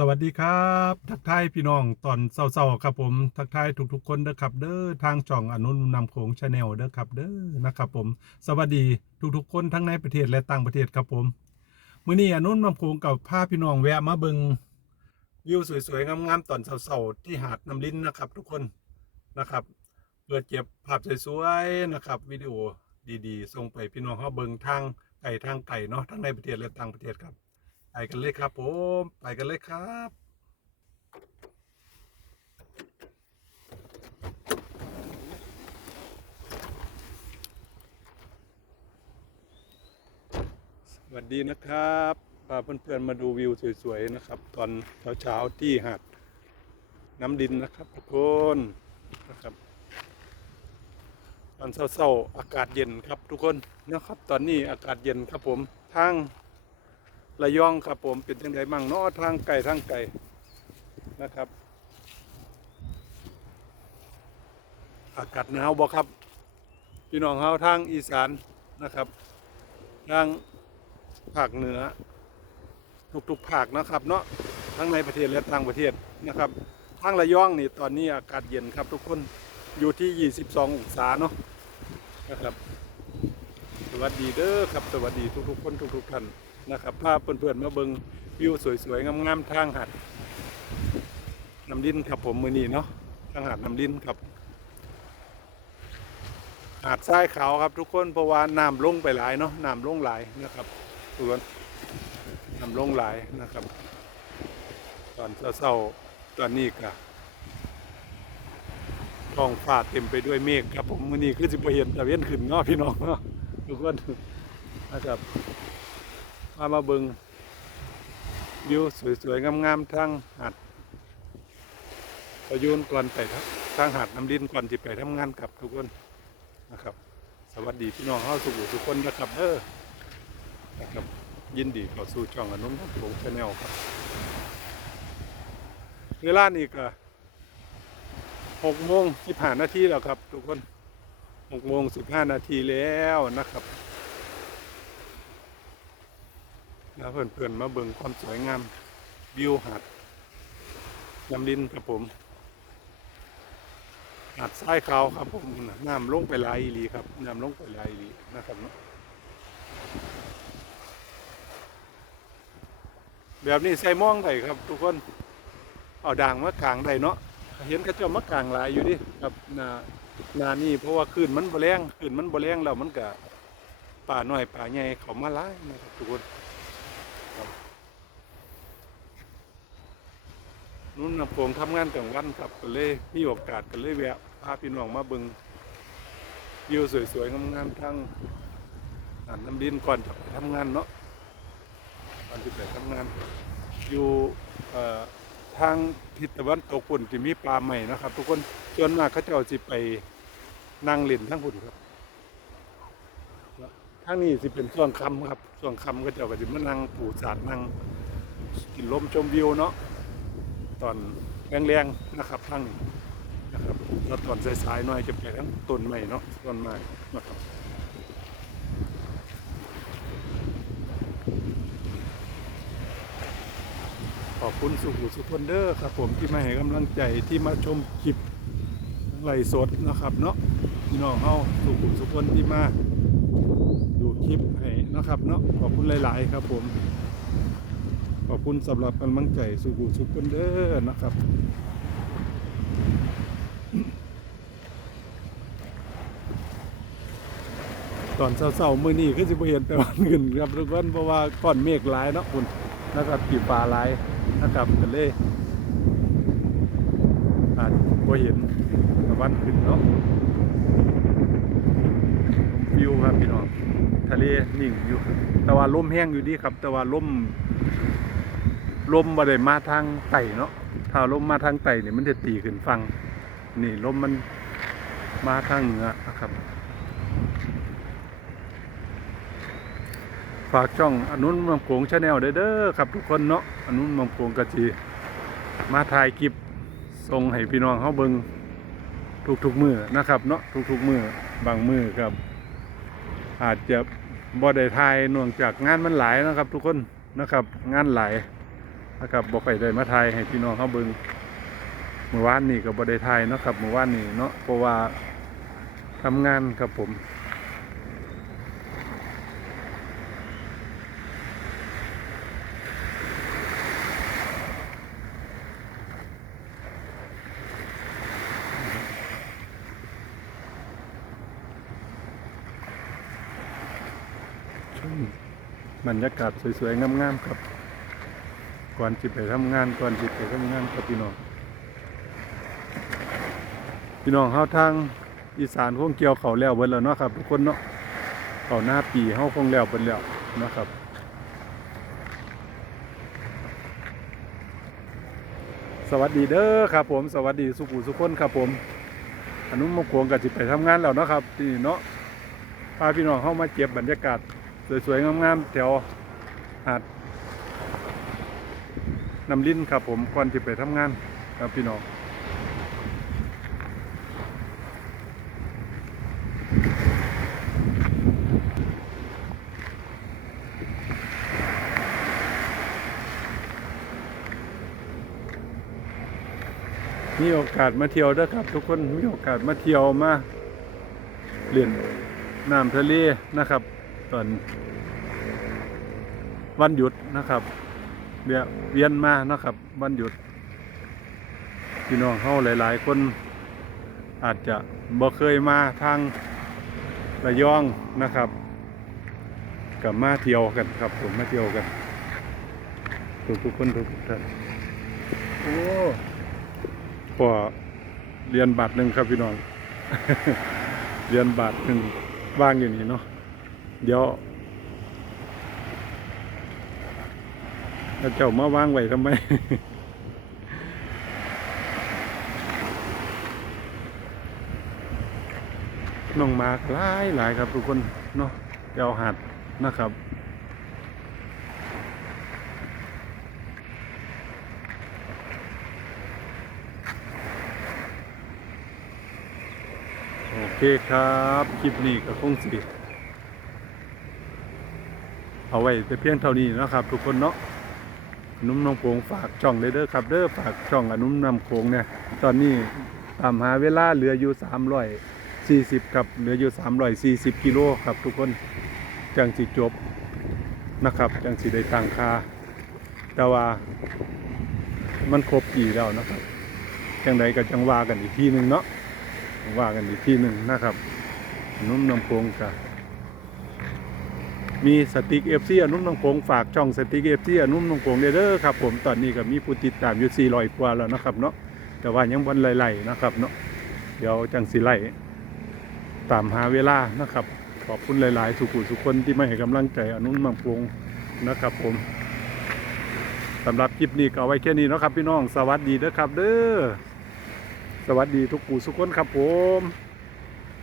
สวัสดีครับ ทักทายพี่น้องตอนเศร้าๆครับผม ทักทายทุกๆคนเด้อครับ เด้อทางจ่องอนุนนำโขงชาแนลเด้อครับเด้อนะครับผม สวัสดีทุกๆคนทั้งในประเทศและต่างประเทศครับผมมื้อนี้อนุนำโขงกับพาพี่น้องแวะมาเบิงวิวสวยๆงามๆตอนเศร้าๆที่หาดน้ำลิ้นนะครับ ทุกคนนะครับเพื่อเก็บภาพสวยๆนะครับวิดีโอดีๆส่งไปพี่น้องเขาเบิงทางไก่ทางไก่เนาะทั้งในประเทศและต่างประเทศครับ ไปกันเลยครับผม ไปกันเลยครับสวัสดีนะครับพาเพื่อนๆมาดูวิวสวยๆนะครับ ตอนเช้าๆที่หาดน้ำดินนะครับทุกคนนะครับ ตอนเช้าๆอากาศเย็นครับทุกคนนะครับ ตอนนี้อากาศเย็นครับผมทาง ระยองครับผมเป็นจังไดมั่งเนาะทางไก่ทางไก่นะครับ อากาศหนาวบ่ครับพี่น้องเฮาทางอีสานนะครับทางภาคเหนือ ทุกๆภาคนะครับ เนาะทั้งในประเทศและต่างประเทศนะครับทางระยองนี่ตอนนี้อากาศเย็นครับ ทุกคนอยู่ที่ 22 องศาเนาะนะครับ สวัสดีเด้อครับ สวัสดีทุกๆคนทุกๆท่าน นะครับพาเพื่อนๆมาเบิงวิวสวยๆงามๆทางหาดน้ำลิ้นครับผมมือนี้เนาะทางหาดน้ำลิ้นครับหาดทรายขาวครับทุกคนเพราะว่าน้ำลงไปหลายเนาะน้ำลงหลายนะครับทุกคนน้ำลงหลายนะครับ ตอนเศร้าๆตอนนี้ก็ท้องฟ้าเต็มไปด้วยเมฆครับผมมือนี้คือสิบเห็นตะเวนขึ้นเนาะพี่น้องเนาะทุกคนนะครับ มามาเบิงวิวสวยๆ งามๆทางหาดประยูนก่อนไปครับทางหาดน้ำดินก่อนที่ไปทำงานกับทุกคนนะครับ สวัสดีพี่น้องเฮาสุขุทุกคนนะครับเออนะครับยินดีเข้าสู่ช่องอนุนของผมชาแนลครับเวลานี่ก็หกโมงสิบห้านาทีแล้วครับ ทุกคนหกโมงสิบห้านาทีแล้วนะครับ แล้วเพื่อนๆมาเบิ่งความสวยงามวิวหาดน้ำลินครับผมหาดทรายขาวครับผมน้ำลงไปลายอีลีครับน้ำลงไปลายอีลีนะครับเนาะแบบนี้ใส่ม่องได้ครับ ทุกคนเอาด่างมากลางได้เนาะเห็นเขาเจ้ามากลางหลายอยู่ดิครับนานานี่เพราะว่าคลื่นมันบ่แรงคลื่นมันบแรงแล้วมันก็ป่าน้อยป่าใหญ่เขามาหลายนะครับทุกคนครับ นุ่นนำโปงทำงานกลางวันครับก็เลยมีโอกาสก็เลยแวะพาพี่น้องมาบิงวิวสวยๆงามๆทั้งน้ำดินก่อนจะไปทำงานเนาะก่อนจะไปทำงาน อยู่ทางทิศตะวันตกปุ่นที่มีปลาใหม่นะครับ ทุกคนส่วนมากเขาจะเจ้าสิไปนั่งเล่นทั้งปุ่นครับทางนี้สิเป็นส่วนคำครับส่วนคำก็เจ้าก็สิมานั่งปูสาดนั่งกินลมชมวิวเนาะ ตอนแรงๆนะครับทางนี้นะครับแล้วตอนสายๆหน่อยจะไปทั้งต้นใหม่เนาะต้นไม้นะครับขอบคุณสุขุสุขคนเดอร์ครับผมที่มาให้กำลังใจที่มาชมคลิปไหลสดนะครับเนาะพี่น้องเฮาสุขุสุขคนที่มาดูคลิปให้นะครับเนาะขอบคุณหลาย ๆ ครับผม ขอบคุณสำหรับกำลังใจสุขุสุขคนเดอนะครับตอนเช้าๆมื้อนี้คือสิบเห็นแต่วันอื่นครับทุกคนเพราะว่าก้อนเมฆหลายเนาะคุณนะครับกี่ฟ้าหลายนะครับก็เลยอาจบ่เห็นตะวันขึ้นเนาะวิวครับพี่น้องทะเลนิ่งอยู่แต่ว่าลมแห้งอยู่ดีครับ แต่ว่าลม ลมบ่ได้มาทางไต่เนาะถ้าลมมาทางไต่นี่ยมันจะตีขึ้นฟัง นี่ลมมันมาทางเหนือนะครับ ฝากช่องอนุนมังโขงชาแนลเด้อครับทุกคนเนาะอนุนมังโขงกะจีมาถ่ายคลิปส่งให้พี่น้องเขาเบิงทุกๆมือนะครับเนาะทุกๆมือบางมือครับ อาจจะบ่ได้ถ่ายเนื่องจากงานมันหลายนะครับ ทุกคนนะครับ งานหลาย นะครับบ่ค่อยได้มาถ่ายให้พี่น้องเฮาเบิ่งเมื่อวานนี่ก็บ่ได้ถ่ายเนาะครับเมื่อวานนี่เนาะเพราะว่าทำงานครับผมบรรยากาศสวยๆงามๆครับ ก่อนจิไปทำงานก่อนจิไปทำงานครับพี่น้องพี่น้องเฮาทางอีสานคงเกี่ยวเขาแล้วเบิดแล้วเนาะครับทุกคนเนาะเขาหน้าปีเฮาคงแล้วเบิดแล้วนะครับ สวัสดีเด้อครับ ผมสวัสดีสุขุสุขคนครับผมอนุมงคลกับจิไปทำงานแล้วเนาะครับที่นี่เนาะพาพี่น้องเข้ามาเก็บบรรยากาศสวยๆงามๆแถวหาด น้ำลิ้นครับผมก่อนจะไปทำงานครับพี่น้องมีโอกาสมาเที่ยวด้อครับ ทุกคนมีโอกาสมาเที่ยวมาเล่นน้ำทะเลนะครับ ตอนวันหยุดนะครับ เบียเวียนมานะครับวันหยุดพี่น้องเฮาหลาย ๆ คนอาจจะบ่เคยมาทางระยองนะครับกับมาเที่ยวกันครับผมมาเที่ยวกันทุกทุกคนทุกท่านโอ้พอเรียนบาทหนึ่งครับพี่น้อง เรียนบาทหนึ่งว่างอยู่นี่เนาะเดี๋ยว แล้วเจ้ามาวางไว้ทำไมน้องมากหลายหลายครับทุกคนเนาะเจ้าหัดนะครับโอเคครับคลิปนี้ก็คงสิเอาไว้แต่เพียงเท่านี้นะครับ ทุกคนเนาะ นุ่มน้องโขงฝากช่องเลยเด้อครับเด้อฝากช่องอนุ่มน้ำโขงเนี่ยตอนนี้ตามหาเวลาเหลืออยู่สามร้อยสี่สิบครับเหลืออยู่สามร้อยสี่สิบกิโลครับทุกคนจังสิจบนะครับจังสิได้ตังคาแต่ว่ามันครบปีแล้วนะครับจังใดก็จังว่ากันอีกทีหนึ่งเนาะว่ากันอีกทีหนึ่งนะครับนุ่มน้ำโขงกับ มีสติกเอฟซีอนุ่มนองโขงฝากช่องสติกเอฟซีอนุ่มนองโขงเด้อครับผมตอนนี้ก็มีผู้ติดตามอยู่400กว่าแล้วนะครับเนาะแต่ว่ายังวันไล่ๆนะครับเนาะเดี๋ยวจังสิไล่ตามหาเวลานะครับ ขอบคุณหลาย ๆ สุขุสุคนที่มาให้กำลังใจอนุ่มนองโขงนะครับผมสำหรับคลิปนี้ก็เอาไว้แค่นี้นะครับพี่น้องสวัสดีเด้อครับ เด้อสวัสดีทุกผู้สุขคนครับผม